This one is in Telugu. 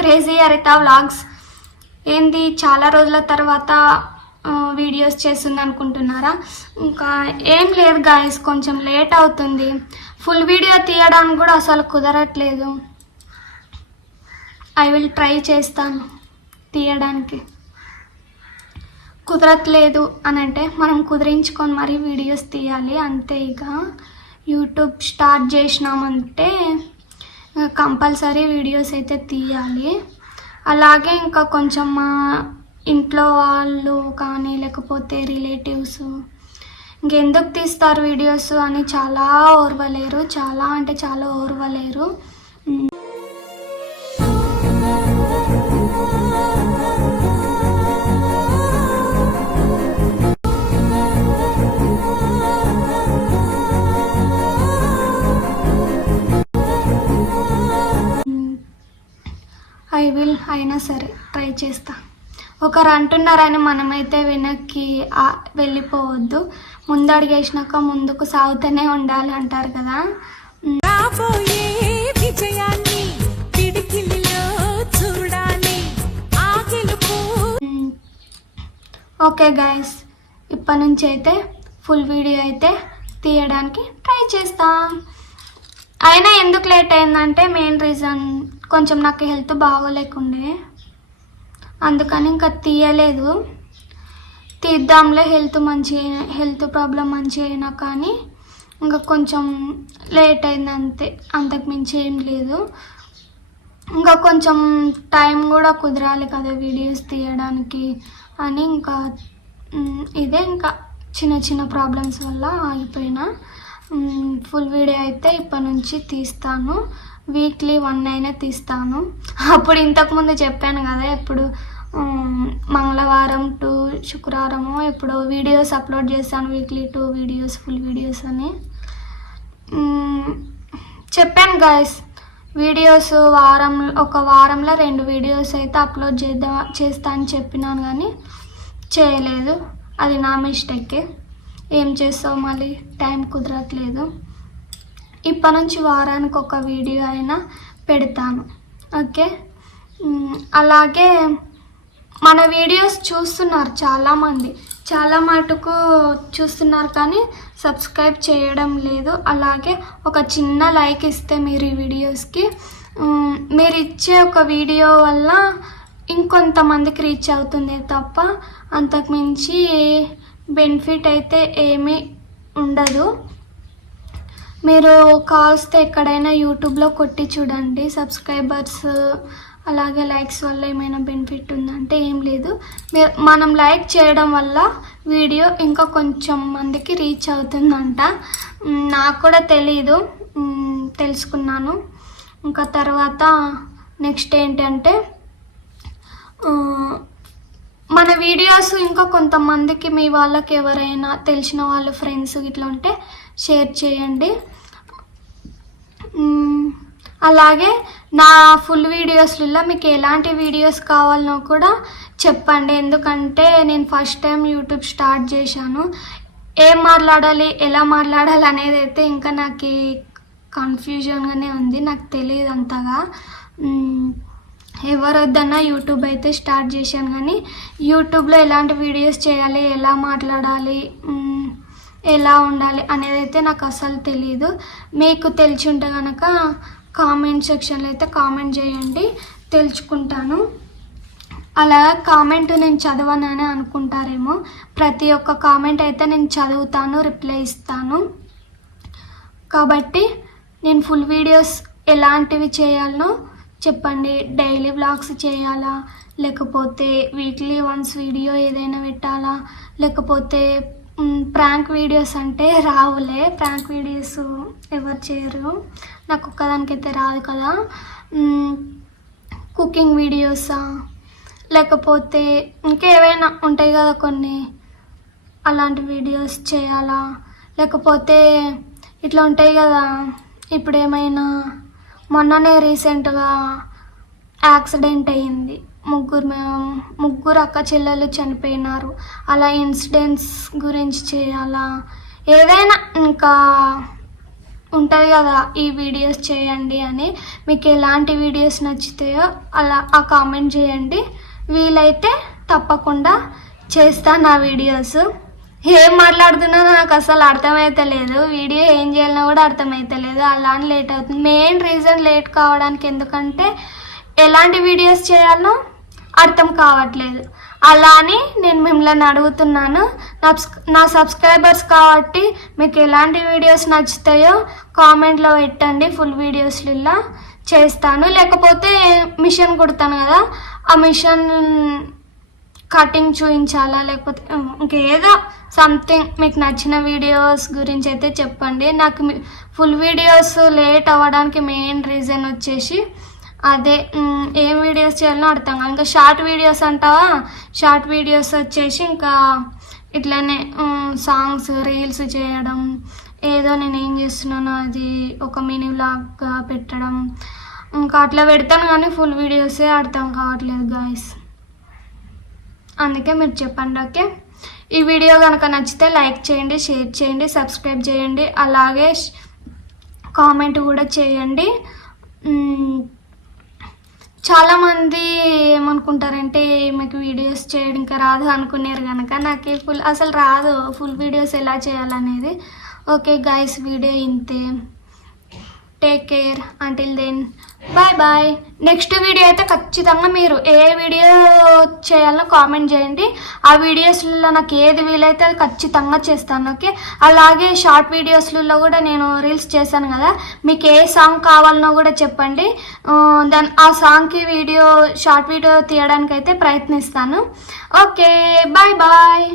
క్రేజీ హరిత వ్లాగ్స్. ఏంది చాలా రోజుల తర్వాత వీడియోస్ చేస్తుంది అనుకుంటున్నారా? ఇంకా ఏం లేదు గాయస్, కొంచెం లేట్ అవుతుంది. ఫుల్ వీడియో తీయడానికి కూడా అసలు కుదరట్లేదు. ఐ విల్ ట్రై చేస్తాను తీయడానికి. కుదరట్లేదు అని అంటే మనం కుదిరించుకొని మరీ వీడియోస్ తీయాలి అంతే. ఇక యూట్యూబ్ స్టార్ట్ చేసినామంటే కంపల్సరీ వీడియోస్ అయితే తీయాలి. అలాగే ఇంకా కొంచెం మా ఇంట్లో వాళ్ళు కానీ లేకపోతే రిలేటివ్స్ ఇంకెందుకు తీస్తారు వీడియోస్ అని చాలా ఓర్వలేరు, చాలా అంటే చాలా ఓర్వలేరు. అయినా సరే ట్రై చేస్తా. ఒకరు అంటున్నారని మనమైతే వెనక్కి వెళ్ళిపోవద్దు, ముందడుగేసినాక ముందుకు సాగుతూనే ఉండాలి అంటారు కదా. ఓకే గైస్, ఇప్పటి నుంచి అయితే ఫుల్ వీడియో అయితే తీయడానికి ట్రై చేస్తాం. అయినా ఎందుకు లేట్ అయిందంటే మెయిన్ రీజన్ కొంచెం నాకు హెల్త్ బాగోలేకుండే, అందుకని ఇంకా తీయలేదు. తీద్దాంలే, హెల్త్ ప్రాబ్లం మంచి అయినా కానీ ఇంకా కొంచెం లేట్ అయింది అంతే, అంతకు మించి ఏం లేదు. ఇంకా కొంచెం టైం కూడా కుదరాలి కదా వీడియోస్ తీయడానికి అని ఇంకా ఇదే ఇంకా చిన్న చిన్న ప్రాబ్లమ్స్ వల్ల ఆగిపోయినా. ఫుల్ వీడియో అయితే ఇప్పటి నుంచి తీస్తాను, వీక్లీ 1 అయినా తీస్తాను. అప్పుడు ఇంతకుముందు చెప్పాను కదా, ఎప్పుడు మంగళవారం టు శుక్రవారము ఎప్పుడు వీడియోస్ అప్లోడ్ చేస్తాను, వీక్లీ 2 వీడియోస్ ఫుల్ వీడియోస్ అని చెప్పాను గాయస్. వీడియోస్ ఒక వారంలో 2 వీడియోస్ అయితే అప్లోడ్ చేస్తా అని చెప్పినాను కానీ చేయలేదు. అది నా మిస్టేకే. ఏం చేస్తావు, మళ్ళీ టైం కుదరట్లేదు. ఇప్పటి నుంచి వారానికి ఒక వీడియో అయినా పెడతాను, ఓకే. అలాగే మన వీడియోస్ చూస్తున్నారు చాలామంది, చాలా మటుకు చూస్తున్నారు కానీ సబ్స్క్రైబ్ చేయడం లేదు. అలాగే ఒక చిన్న లైక్ ఇస్తే మీరు ఈ వీడియోస్కి, మీరు ఇచ్చే ఒక వీడియో వల్ల ఇంకొంతమందికి రీచ్ అవుతుంది తప్ప అంతకుమించి బెనిఫిట్ అయితే ఏమీ ఉండదు. మీరు కావాల్స్తే ఎక్కడైనా యూట్యూబ్లో కొట్టి చూడండి, సబ్స్క్రైబర్స్ అలాగే లైక్స్ వల్ల ఏమైనా బెనిఫిట్ ఉందంటే ఏం లేదు. మనం లైక్ చేయడం వల్ల వీడియో ఇంకా కొంచెం మందికి రీచ్ అవుతుందంట. నాకు కూడా తెలీదు, తెలుసుకున్నాను. ఇంకా తర్వాత నెక్స్ట్ ఏంటంటే మన వీడియోస్ ఇంకా కొంతమందికి, మీ వాళ్ళకి ఎవరైనా తెలిసిన వాళ్ళ ఫ్రెండ్స్ ఇట్లా ఉంటే షేర్ చేయండి. అలాగే నా ఫుల్ వీడియోస్లలో మీకు ఎలాంటి వీడియోస్ కావాలనో కూడా చెప్పండి. ఎందుకంటే నేను ఫస్ట్ టైం యూట్యూబ్ స్టార్ట్ చేశాను, ఏం మాట్లాడాలి ఎలా మాట్లాడాలి అనేది అయితే ఇంకా నాకు కన్ఫ్యూజన్గానే ఉంది, నాకు తెలియదు అంతగా. ఎవరొద్దన్నా యూట్యూబ్ అయితే స్టార్ట్ చేశాను కానీ యూట్యూబ్లో ఎలాంటి వీడియోస్ చేయాలి, ఎలా మాట్లాడాలి, ఎలా ఉండాలి అనేది అయితే నాకు అసలు తెలీదు. మీకు తెలిసి ఉంటే కనుక కామెంట్ సెక్షన్లో అయితే కామెంట్ చేయండి, తెలుసుకుంటాను. అలా కామెంట్ నేను చదవనని అనుకుంటారేమో, ప్రతి ఒక్క కామెంట్ అయితే నేను చదువుతాను, రిప్లై ఇస్తాను. కాబట్టి నేను ఫుల్ వీడియోస్ ఎలాంటివి చేయాలనో చెప్పండి. డైలీ వ్లాగ్స్ చేయాలా, లేకపోతే వీక్లీ వన్స్ వీడియో ఏదైనా పెట్టాలా, లేకపోతే ప్రాంక్ వీడియోస్ అంటే రావులే, ప్రాంక్ వీడియోస్ ఎవరు చేయరు, నాకు ఒక్కదానికైతే రాదు కదా. కుకింగ్ వీడియోసా, లేకపోతే ఇంకేమైనా ఉంటాయి కదా కొన్ని, అలాంటి వీడియోస్ చేయాలా, లేకపోతే ఇట్లా ఉంటాయి కదా. ఇప్పుడు ఏమైనా మొన్ననే రీసెంట్గా యాక్సిడెంట్ అయ్యింది, ముగ్గురు అక్క చెల్లెలు చనిపోయినారు, అలా ఇన్సిడెంట్స్ గురించి చేయాలా, ఏదైనా ఇంకా ఉంటుంది కదా ఈ వీడియోస్ చేయండి అని. మీకు ఎలాంటి వీడియోస్ నచ్చుతాయో అలా ఆ కామెంట్ చేయండి. వీలైతే తప్పకుండా చేస్తాను నా వీడియోస్. ఏం మాట్లాడుతున్నానో నాకు అసలు అర్థమైతలేదు. వీడియో ఏం చేయాలన్నా కూడా అర్థమైతలేదు. అలా అని లేట్ అవుతుంది. మెయిన్ రీజన్ లేట్ కావడానికి ఎందుకంటే ఎలాంటి వీడియోస్ చేయాలో అర్థం కావట్లేదు. అలా అని నేను మిమ్మల్ని అడుగుతున్నాను. నా సబ్స్క్రైబర్స్ కాబట్టి మీకు ఎలాంటి వీడియోస్ నచ్చుతాయో కామెంట్లో పెట్టండి. ఫుల్ వీడియోస్లలో చేస్తాను. లేకపోతే మిషన్ కుడతాను కదా, ఆ మిషన్ కటింగ్ చూపించాలా, లేకపోతే ఇంకేదో సంథింగ్ మీకు నచ్చిన వీడియోస్ గురించి అయితే చెప్పండి. నాకు ఫుల్ వీడియోస్ లేట్ అవ్వడానికి మెయిన్ రీజన్ వచ్చేసి అదే. ఏం వీడియోస్ చేయాలో అర్థం కాదు. ఇంకా షార్ట్ వీడియోస్ అంటావా, షార్ట్ వీడియోస్ వచ్చేసి ఇంకా ఇట్లానే సాంగ్స్ రీల్స్ చేయడం, ఏదో నేను ఏం చేస్తున్నానో అది ఒక మినీ వ్లాగ్గా పెట్టడం, ఇంకా అట్లా పెడతాను. కానీ ఫుల్ వీడియోసే అర్థం కావట్లేదు గాయస్. అందుకే మీరు చెప్పండి. ఓకే, ఈ వీడియో కనుక నచ్చితే లైక్ చేయండి, షేర్ చేయండి, సబ్స్క్రైబ్ చేయండి, అలాగే కామెంట్ కూడా చేయండి. చాలామంది ఏమనుకుంటారంటే మీకు వీడియోస్ చేయడం ఇంకా రాదు అనుకున్నారు కనుక, నాకు అసలు రాదు ఫుల్ వీడియోస్ ఎలా చేయాలనేది. ఓకే గైస్, వీడియో ఇంతే. Take care. Until then bye bye. Next video అయితే ఖచ్చితంగా మీరు ఏ వీడియో చేయాలో కామెంట్ చేయండి. ఆ వీడియోస్లో నాకు ఏది వీలైతే అది ఖచ్చితంగా చేస్తాను. ఓకే, అలాగే షార్ట్ వీడియోస్లలో కూడా నేను రీల్స్ చేశాను కదా, మీకు ఏ సాంగ్ కావాలనో కూడా చెప్పండి. దాని ఆ సాంగ్కి షార్ట్ వీడియో తీయడానికి అయితే ప్రయత్నిస్తాను. Okay, bye bye.